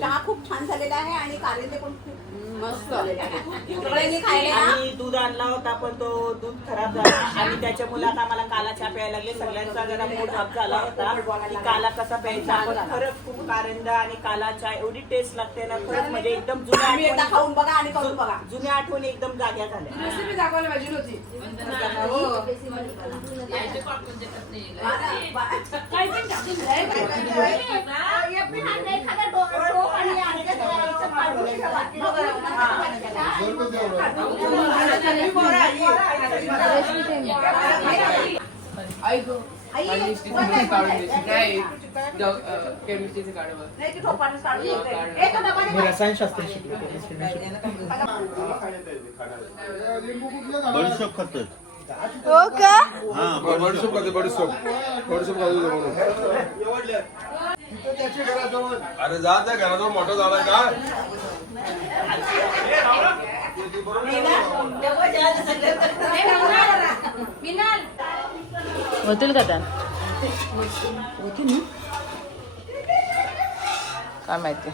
चहा खूप छान झालेला आहे आणि कारले पण खूप मस्त झालेले आहे. सगळ्यांनी खायला आणि दूध आणला होता पण तो दूध खराब झाला आणि त्याच्या मुलात आम्हाला काला चहा प्यायला लागले. सगळ्यांचा जरा मूड अप झाला होता की काला कसा प्यायचा. पण खरंच खूप कारंदा आणि काला चहा एवढी टेस्ट लागते ना खरंच म्हणजे एकदम जुन्या आठवणी खाऊन बघा आणि करून बघा. जुन्या आठवणी एकदम जाग्या झाल्या. रेसिपी दाखवायला पाहिजे होती. काय पण टाकून रसायनशास्त्र शिकलो. बडीशोप खातोय. हो का? हा बडीशोप खाते. बडीशोप अरे जा त्या घराजवळ मोठं झालाय का? होतील का त्या? काय माहिती.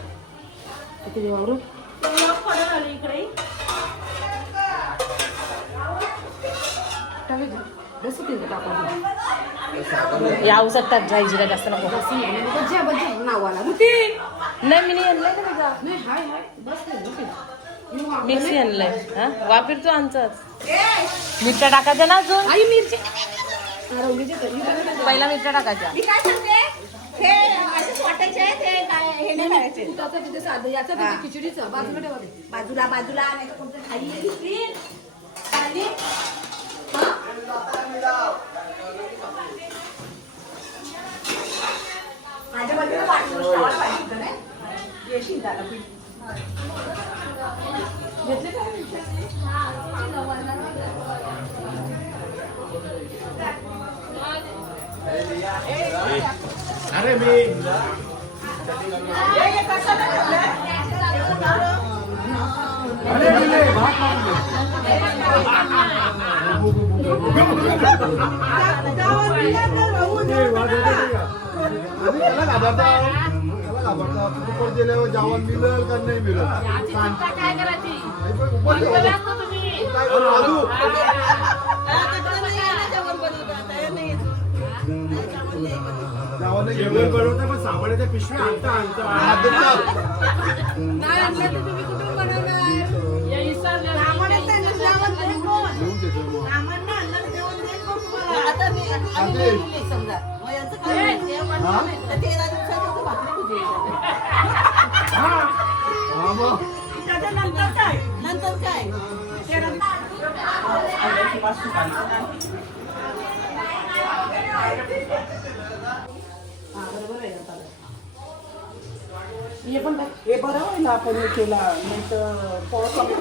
यावं शकतात जायची जास्त नको. नाही मी नाही आणलंय ना. मिक्सी आणलंय. हा वापरतो आमचाच. मिरच्या टाकायच्या ना अजून. पहिला मिरच्या टाकायच्या. मी काय सांगते हे असंच वाटायचे ते काय हे नाही करायचे. खिचडीचा बाजूला ठेवा. बाजूला बाजूला नाही तर कोणतं खाली खाली माझ्या बाजूला वाटलं पाहिजे नाही येशील त्याला पीठ घेतले अरे मी जेवण मिळेल का नाही मिळेल जेवण बनवता पण सामान्याच्या पिशव्या आणता नाही आणलं तर तुम्ही कुठून बनवणार? नंतर काय हे बरं होईल आपण हे केला नाही तर पाऊस कमी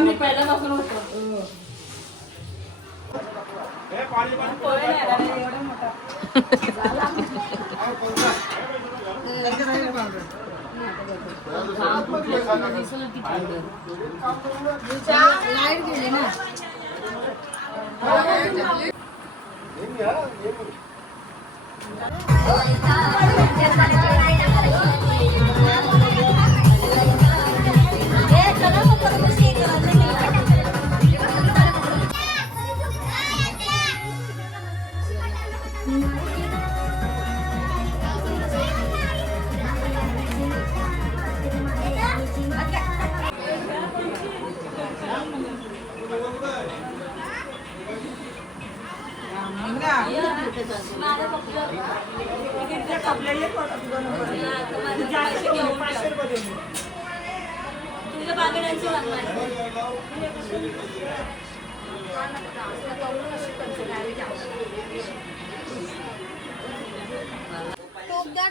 मी पहिल्यापासून होतो. लाईट गेली ना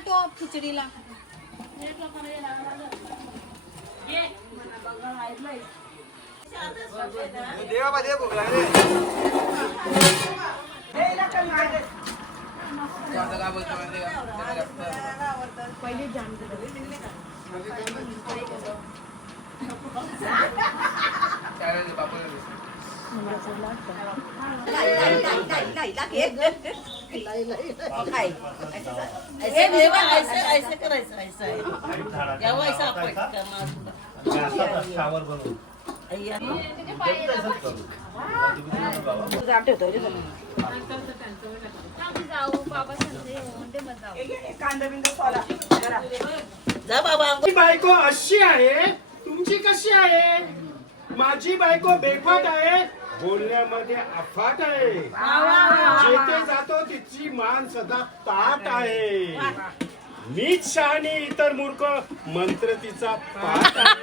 टॉप खिचडीला पहिले जाम काय बापू कांदा बिंदा सोला जरा. माझी बायको अशी आहे, तुमची कशी आहे? माझी बायको बेफाट आहे, बोलण्यामध्ये अफाट आहे. जेथे जातो तिची मान सदा ताट आहे. मीच शहाणी इतर मूर्ख, मंत्र तिचा पाठ आहे.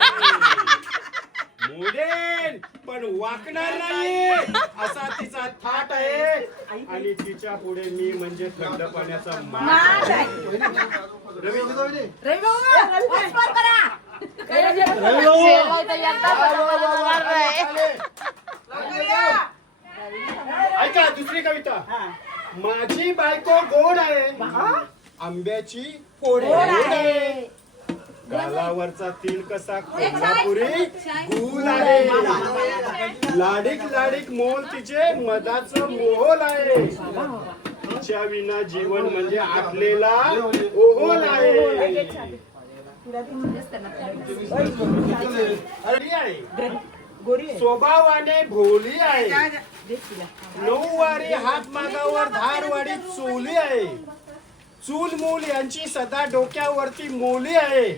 मोडेन पण वाकणार नाही असा तिचा थाट आहे. आणि तिच्या पुढे मी म्हणजे थंड पाण्याचा माठ आहे. ऐका दुसरी कविता. माझी बायको गोड आहे, आंब्याची फोड आहे. गालावरचा तिल कसा कोल्हापुरी गुल आहे. लाडीक लाडीक मोल तिचे मधाचं मोल आहे. तिच्या विना जीवन म्हणजे आटलेला ओहोल आहे. स्वभावाने भोली आहे, नऊवारी हात मागावर धारवाडी चोली आहे. चूल मूल यांची सदा डोक्यावरती मोली आहे.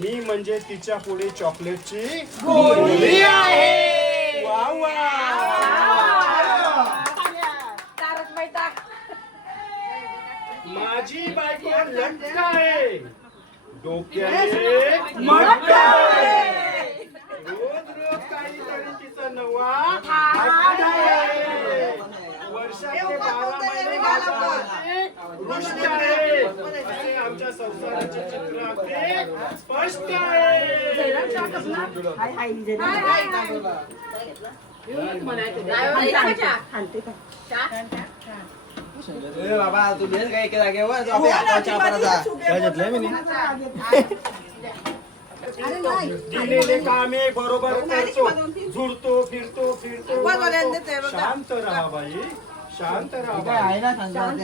मी म्हणजे तिच्या पुढे चॉकलेटची गोळी आहे. वा वा. माझी बायको लटका आहे, डोक्याने मटका आहे. रोज रोज काहीतरी तिचा नवा आकडा आहे. वर्षाचे 12 महिने वृष्ट आहे. असे आमच्या संसाराचे चित्र अगदी स्पष्ट आहे. बाबा तू बेस काय एका जागेवर काय घेतलंय मी दिलेले कामे बरोबर करतो, झुरतो फिरतो शांत राहा बाई, शांत राहा बाई.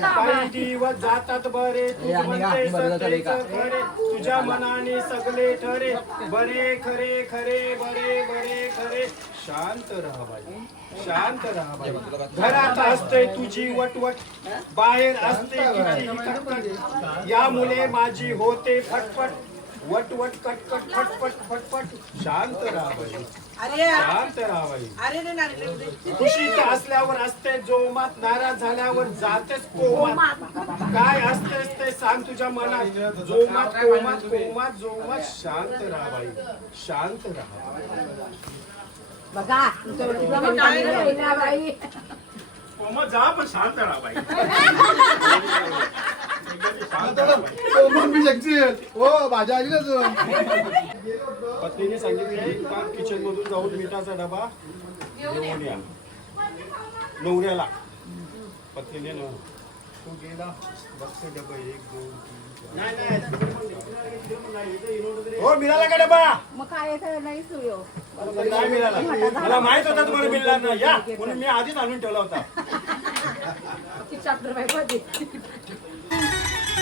काही दिवस जातात बरे, तू म्हणते सत्तेचं खरे. तुझ्या मनाने सगळे ठरे, बरे खरे खरे बरे बरे खरे. शांत राहा बाई, शांत राहा बाई. घरात असते तुझी वटवट, बाहेर असते कितीही कटकट. यामुळे माझी होते फटफट, वटवट कटकट फटफट फटफट. शांत राहा बाई, शांत राहा बाई. खुशीत असल्यावर असते जोमात, नाराज झाल्यावर जातेच कोमात. काय असतेस ते सांग तुझ्या मनात, जोमात कोमात कोमात जोमात. शांत राहा बाई, शांत राहा. कोमात जा पण शांत राहा बाई. हो भाज्या आली ना तू. पत्नीने सांगितले का किचन मधून जाऊन मिठाचा डबा घेऊन या नवऱ्याला. पत्नीने न तो गेला, बघते डबा 1 2 3 नाही. हो मिळाला का डबा? मग काय नाही सुयो नाही मिळाला. मला माहित होता तुम्हाला मिळणार नाही या, म्हणून मी आधीच आणून ठेवला होता.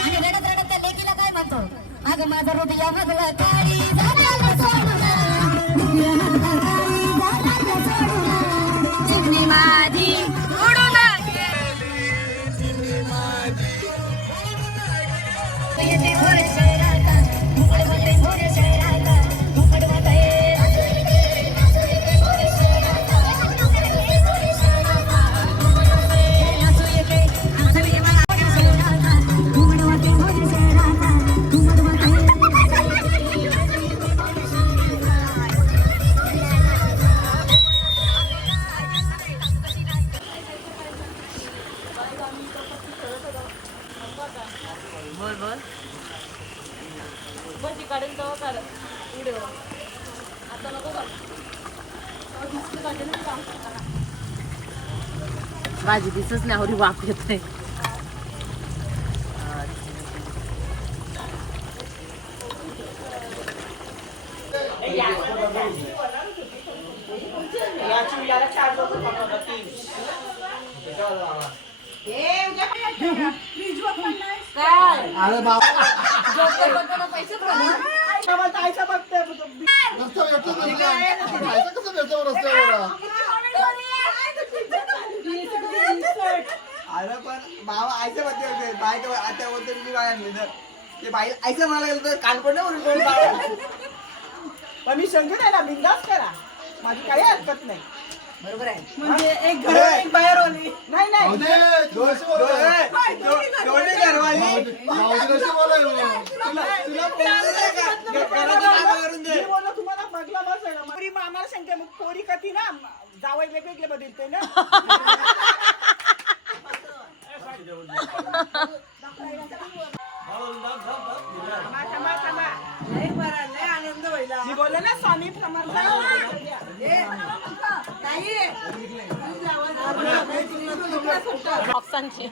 आणि रडत रडत त्या लेकीला काय म्हणतो, अगं माझा रुपया बघला काळी झाला चिमणी माझी उडून गेली, चिमणी माझी येते भोरे शहराला, मुकड होते भोरे शहराला, मुकड होते भोरे शहराला, भोरे शहराला, नाचू येते नाचू ये मला भोरे शहराला, मुकड होते भोरे शहराला, मुकड होते बोल बोल. भजी काढून तो काढ व्हिडिओ. आता नको काढ. भाजी दिसच नाही, आवडी वाफ येते. या चुल्याला 4 लोक अरे बाबा पैसे भरले. आईचा बघते रस्त्यावर एकटं जायचं कसं भेटतं रस्त्यावर अरे पण बाबा आयच्या मध्ये होते बायच्या आता होते मी बाय आणले तर ते बाई आयचं म्हणायला गेलं तर कानपड नाही म्हणून कोण बाबा पण मी समजून आहे ना बिंदास करा माझी काही हरकत नाही बरोबर आहे. म्हणजे एक घर एक बाहेर होली नाही नाही दोन्ही घरवाली मी बोललो तुम्हाला बघला बस आहे ना पोरी आम्हाला सांगते मग पोरी कधी ना जावई वेगवेगळे बदलते ना थांबा थांबा लय आनंद व्हायला. मी बोलले ना स्वामी समर्थ बॉक्सांची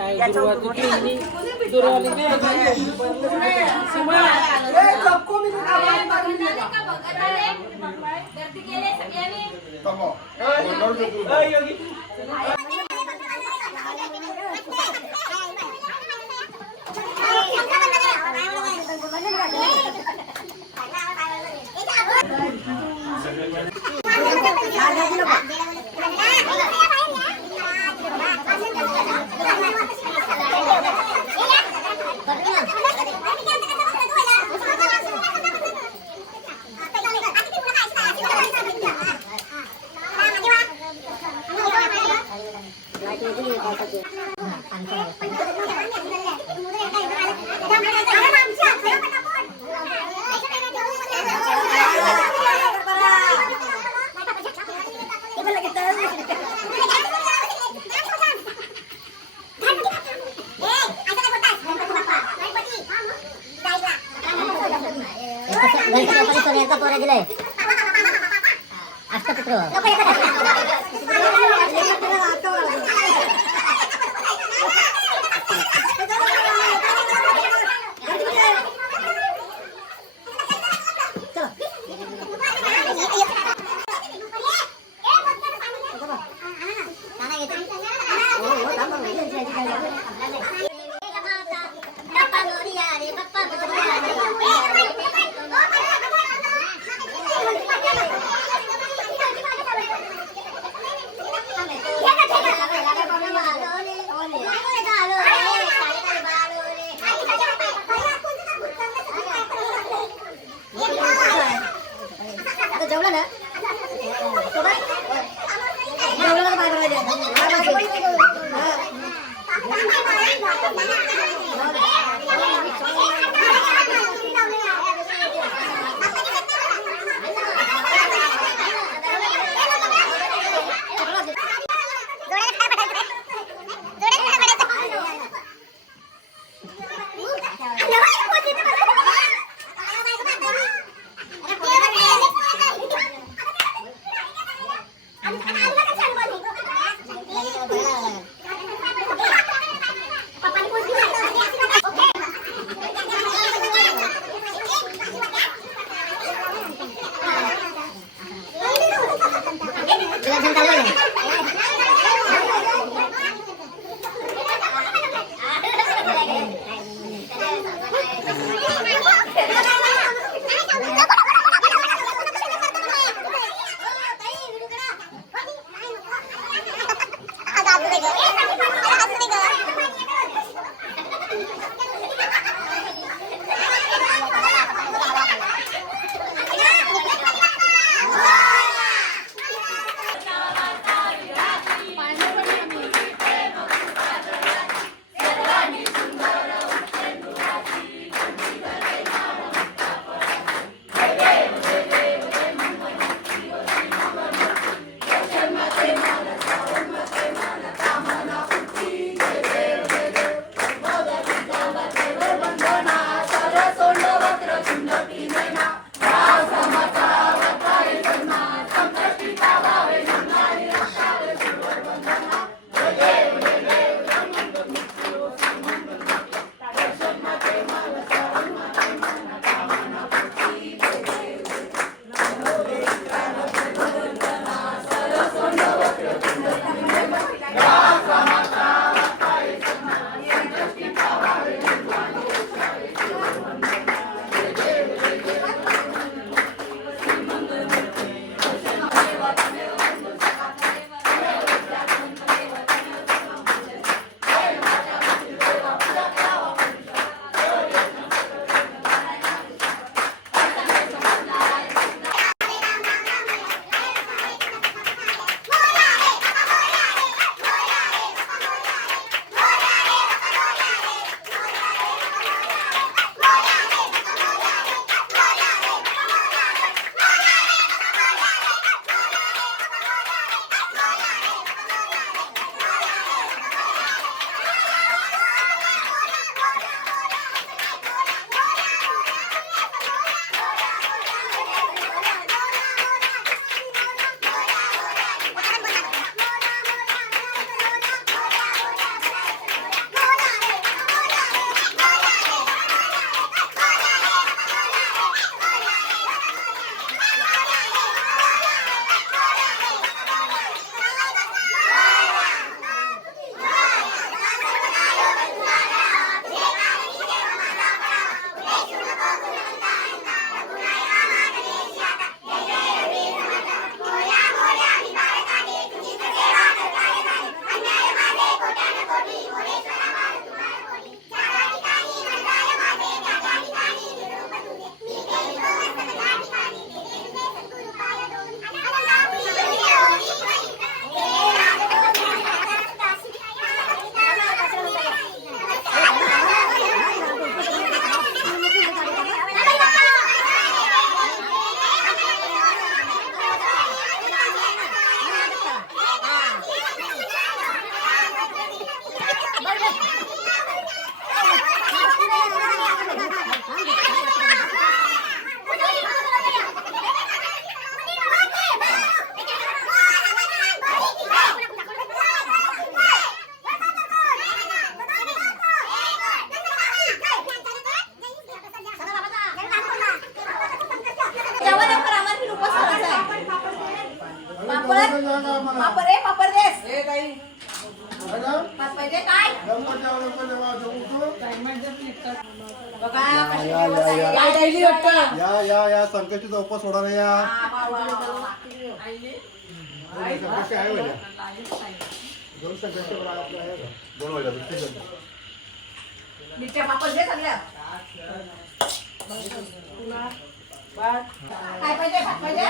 याच्यावर योगी Okay. पाहिजे काय या संकष्टीचा उपवास सोडा ना या संकष्टी आहे बघा. दोन संकष्टी आहे 2 वाजता मिरच्या पापड दे सगळ्या काय पाहिजे भात पाहिजे